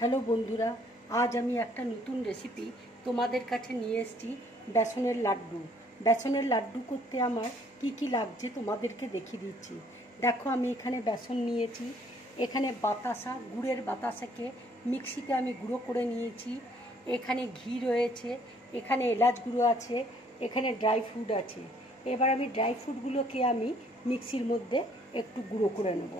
Hello বন্ধুরা, আজ আমি একটা নতুন রেসিপি তোমাদের কাছে নিয়ে এসেছি। বেসনের লাড্ডু। বেসনের লাড্ডু করতে আমার কি লাগছে তোমাদেরকে দেখিয়ে দিচ্ছি। দেখো, আমি এখানে বেসন নিয়েছি, এখানে বাতাসা, গুড়ের বাতাসাকে মিক্সিতে আমি গুঁড়ো করে নিয়েছি, এখানে ঘি রয়েছে, এখানে এলাচ গুঁড়ো আছে, এখানে ড্রাই ফ্রুট আছে। এবার আমি ড্রাই ফ্রুটগুলোকে আমি মিক্সির মধ্যে একটু গুঁড়ো করে নেব।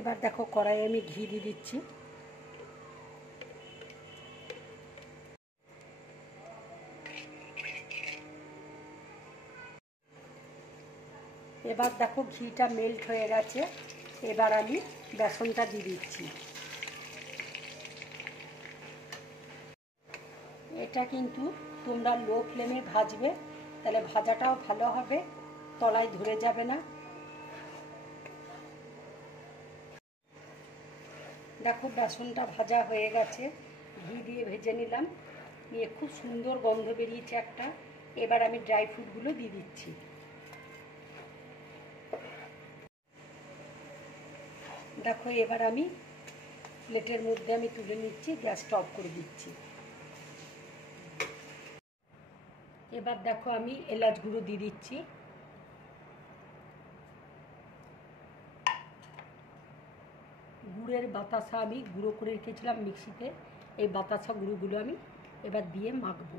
এবার দেখো, কড়াইয়ে আমি ঘি দিয়ে দিচ্ছি। এবার দেখো, ঘিটা মেল্ট হয়ে গেছে। এবার আমি বেসনটা দিয়ে দিচ্ছি। এটা কিন্তু তোমরা লো ফ্লেমে ভাজবে, তাহলে ভাজাটাও ভালো হবে, তলায় ধরে যাবে না। দেখো, বেসনটা ভাজা হয়ে গেছে, ঘি দিয়ে ভেজে নিলাম, নিয়ে খুব সুন্দর গন্ধ বেরিয়েছে একটা। এবার আমি ড্রাই ফ্রুটগুলো দিয়ে দিচ্ছি। দেখো, এবার আমি প্লেটের মধ্যে আমি তুলে নিচ্ছি, গ্যাসটা অফ করে দিচ্ছি। এবার দেখো, আমি এলাচ গুঁড়ো দিয়ে দিচ্ছি। গুড়ের বাতাসা আমি গুঁড়ো করে রেখেছিলাম মিক্সিতে, এই বাতাসা গুঁড়োগুলো আমি এবার দিয়ে মাখবো।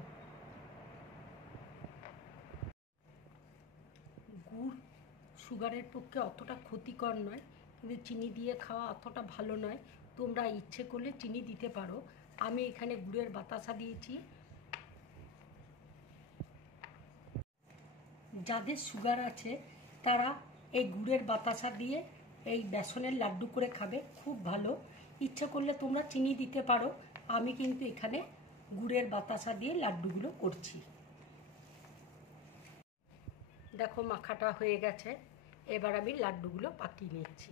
গুড় সুগারের পক্ষে অতটা ক্ষতিকর নয়, কিন্তু চিনি দিয়ে খাওয়া অতটা ভালো নয়। তোমরা ইচ্ছে করলে চিনি দিতে পারো। আমি এখানে গুড়ের বাতাসা দিয়েছি। যাদের সুগার আছে তারা এই গুড়ের বাতাসা দিয়ে এই বেসনের লাড্ডু করে খাবে, খুব ভালো। ইচ্ছে করলে তোমরা চিনি দিতে পারো। আমি কিন্তু এখানে গুড়ের বাতাসা দিয়ে লাড্ডুগুলো করছি। দেখো, মাখাটা হয়ে গেছে। এবার আমি লাড্ডুগুলো পাকিয়ে নিচ্ছি।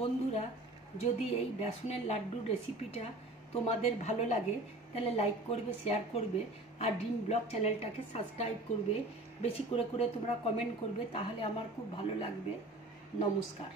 বন্ধুরা, যদি এই বেসনের লাড্ডুর রেসিপিটা তোমাদের ভালো লাগে তাহলে লাইক করবে, শেয়ার করবে, আর ড্রিম ব্লগ চ্যানেলটাকে সাবস্ক্রাইব করবে। বেশি করে তোমরা কমেন্ট করবে, তাহলে আমার খুব ভালো লাগবে। নমস্কার।